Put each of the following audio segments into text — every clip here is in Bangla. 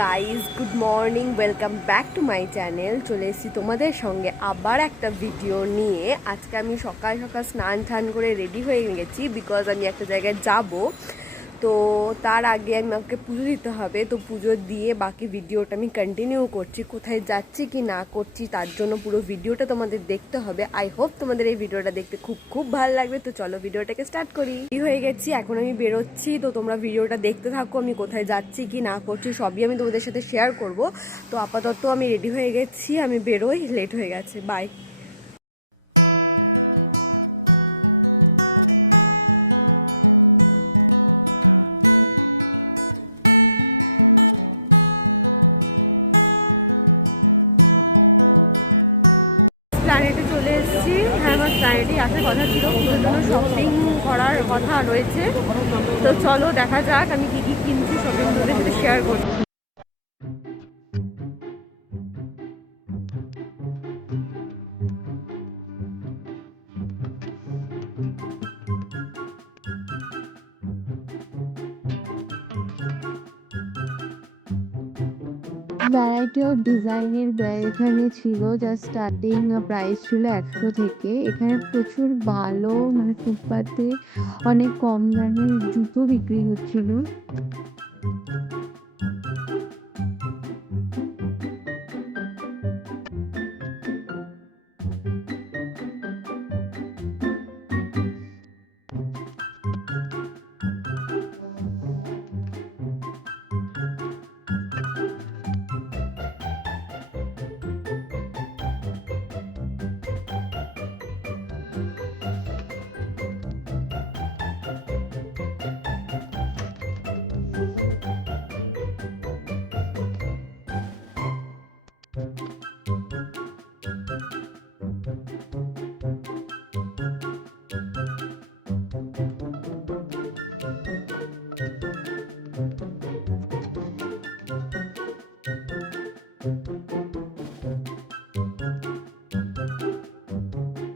Guys, good morning, welcome back to my channel. চলে এসেছি তোমাদের সঙ্গে আবার একটা ভিডিও নিয়ে। আজকে আমি সকাল সকাল স্নান টান করে রেডি হয়ে গেছি, বিকজ আমি একটা জায়গায় যাব। তো তার আগে আমাকে পুজো দিতে হবে, তো পুজো দিয়ে বাকি ভিডিওটা আমি কন্টিনিউ করছি। কোথায় যাচ্ছি কি না করছি তার জন্য পুরো ভিডিওটা তোমাদের দেখতে হবে। আই হোপ তোমাদের এই ভিডিওটা দেখতে খুব খুব ভালো লাগবে। তো চলো ভিডিওটাকে স্টার্ট করি। হয়ে গেছি, এখন আমি বেরোচ্ছি। তো তোমরা ভিডিওটা দেখতে থাকো, আমি কোথায় যাচ্ছি কি না করছি সবই আমি তোমাদের সাথে শেয়ার করব। তো আপাতত আমি রেডি হয়ে গেছি, আমি বেরোই, লেট হয়ে গেছে, বাই। প্ল্যানেটে চলে এসেছি। হ্যাঁ, আমার প্ল্যানেটেই আসার কথা ছিল, পুজোর জন্য শপিং করার কথা রয়েছে। তো চলো দেখা যাক আমি কি কি কিনছি, শপিং তোমাদের সাথে শেয়ার করছি। ভ্যারাইটি অফ ডিজাইনের ব্যাগ এখানে ছিল। জাস্ট স্টার্টিং প্রাইস ছিল 100 থেকে। এখানে প্রচুর ভালো ফুটপাতে অনেক কম দামের জুতো বিক্রি হচ্ছিল।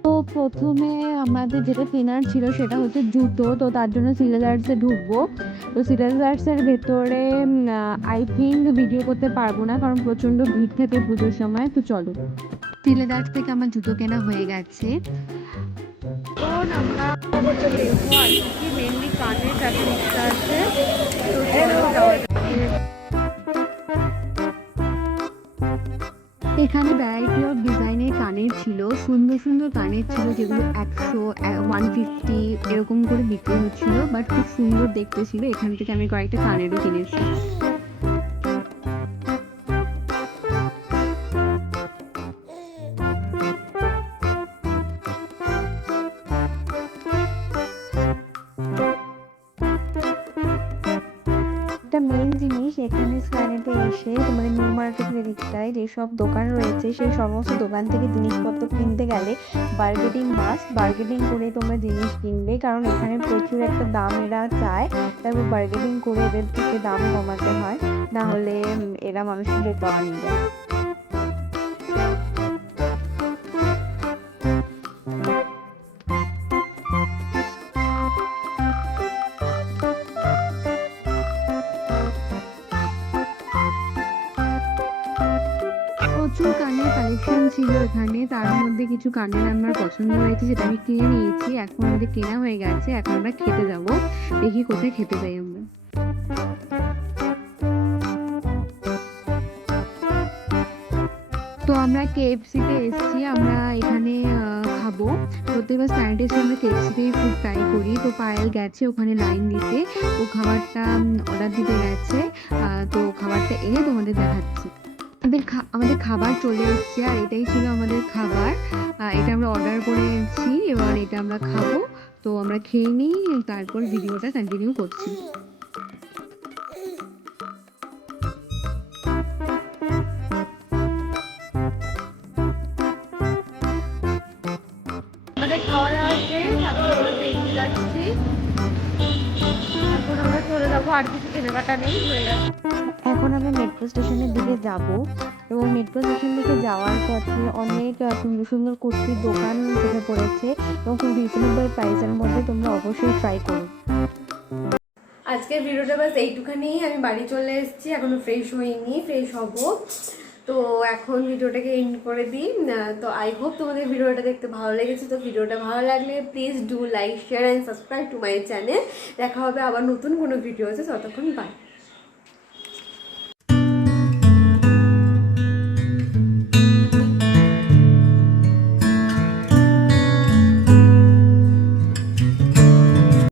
তো প্রথমে আমাদের যেটা কেনার ছিল সেটা হচ্ছে জুতো। তো তার জন্য সিলেজার্সে ঢুকবো। তো সিলেজার্সের ভেতরে আই থিঙ্ক ভিডিও করতে পারবো না, কারণ প্রচণ্ড ভিড় থাকে পুজোর সময়। তো চলো, সিলেজার্স থেকে আমার জুতো কেনা হয়ে গেছে। এখন আমরা দেখবো আর কি মেনলি কানের যাতে ইচ্ছা আছে। তো চলো যাওয়া যাক। এখানে ভ্যারাইটি অফ ডিজাইনের কানের ছিল, সুন্দর সুন্দর কানের ছিল, যেগুলো 100, 150 এরকম করে বিক্রি হচ্ছিল, বাট খুব সুন্দর দেখতে ছিল। এখান থেকে আমি কয়েকটা কানেরও কিনেছি। একটা মেইন জিনিস, এখানে স্ক্যানেতে এসে তোমাদের নিউ মার্কেটের দিকটায় যেসব দোকান রয়েছে সেই সমস্ত দোকান থেকে জিনিসপত্র কিনতে গেলে বার্গেটিং মাস্ট। বার্গেটিং করে তোমরা জিনিস কিনবে, কারণ এখানে প্রচুর একটা দাম এরা চায়। তারপর বার্গেটিং করে এদের থেকে দাম কমাতে হয়, না হলে এরা মানুষের রেট নিয়ে যায়। প্রচুর কানের কালেকশন ছিল এখানে, তার মধ্যে কিছু কানের আমার পছন্দ হয়েছে, সেটা আমি কিনে নিয়েছি। এখন আমাদের কেনা হয়ে গেছে, এখন আমরা খেতে যাব। দেখি কোথায় খেতে যাই আমরা। তো আমরা কেএফসিতে এসেছি। আমরা এখানে খাবো। প্রত্যেকবার স্যাটারডে আমরা কেএফসিতেই ফুড ট্রাই করি। তো পায়েল গেছে ওখানে লাইন দিতে, ও খাবারটা অর্ডার দিতে গেছে। তো খাবারটা এনে তোমাদের দেখাচ্ছি। আমাদের খাবার চলে এসছে, আর এটাই ছিল আমাদের খাবার। এটা আমরা অর্ডার করেছি, এবার এটা আমরা খাবো। তো আমরা খেয়ে নিই, তারপর ভিডিওটা কন্টিনিউ করছি। আমাদের খাওয়া দাওয়া শেষ, এখন আমরা বেরিয়ে যাচ্ছি। এখন আমরা চলে যাবো, আর কিছু কেনাকাটা নেই, হয়ে গেছে। এখন আমরা মেট্রো স্টেশনের দিকে যাব, এবং মেট্রো স্টেশন দিকে যাওয়ার পথে অনেক সুন্দর সুন্দর কুর্তির দোকান চোখে পড়েছে, এবং খুব রিজনেবল প্রাইসের মধ্যে। তোমরা অবশ্যই ট্রাই করো। আজকের ভিডিওটা বাস এইটুখানি। আমি বাড়ি চলে এসেছি, এখনো ফ্রেশ হইনি, ফ্রেশ হব। তো এখন ভিডিওটাকে এন্ড করে দিই। তো আই হোপ তোমাদের ভিডিওটা দেখতে ভালো লেগেছে। তো ভিডিওটা ভালো লাগলে please do like, share and subscribe to my channel. দেখা হবে আবার নতুন কোনো ভিডিওতে, ততক্ষণ বাই।